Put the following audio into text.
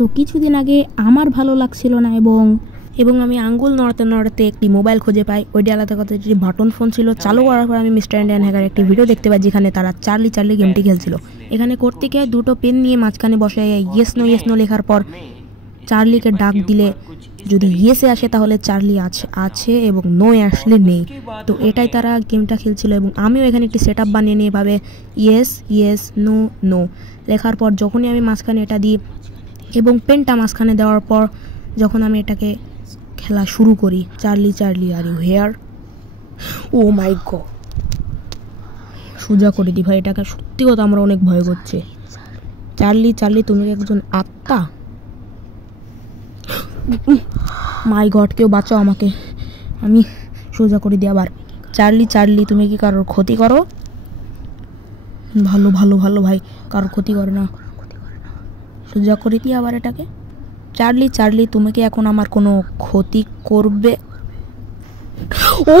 So কিছুদিন আগে আমার ভালো লাগছিল না এবং আমি আঙ্গুল নড়াতে নড়াতে একটি মোবাইল খুঁজে পাই। ওই ডালাতে কত একটি বাটন ফোন ছিল। চালু করার পর আমি মিস্টার ইন্ডিয়ান হ্যাকার একটি ভিডিও দেখতে পাই যেখানে তারা চার্লি চার্লি গেমটি খেলছিল। এখানে করতে গিয়ে দুটো পেন নিয়ে মাঝখানে বসে ইয়েস নো লেখার পর চার্লিকে ডাক দিলে যদি ইয়েসে আসে তাহলে চার্লি আছে এবং নোয়ে আসলে নেই। তো এটাই তারা গেমটা খেলছিল এবং আমিও এখানে একটি সেট আপ বানিয়ে নিয়ে এভাবে ইয়েস নো লেখার পর যখনই আমি মাঝখানে এটা দিই এবং পেনটা মাঝখানে দেওয়ার পর যখন আমি এটাকে খেলা শুরু করি, Charlie are you here, oh my God, সোজা করে দি ভাই। এটাকে সত্যি কথা আমরা অনেক ভয় করছে। চার্লি তুমি একজন আত্মা? মাই গড, কেউ বাঁচাও আমাকে। আমি সোজা করে দিই আবার, চার্লি তুমি কি কারোর ক্ষতি করো? ভালো ভাই, কারোর ক্ষতি করে না। সোজা করে দিই আবার এটাকে, চার্লি তুমি কি এখন আমার কোনো ক্ষতি করবে? ও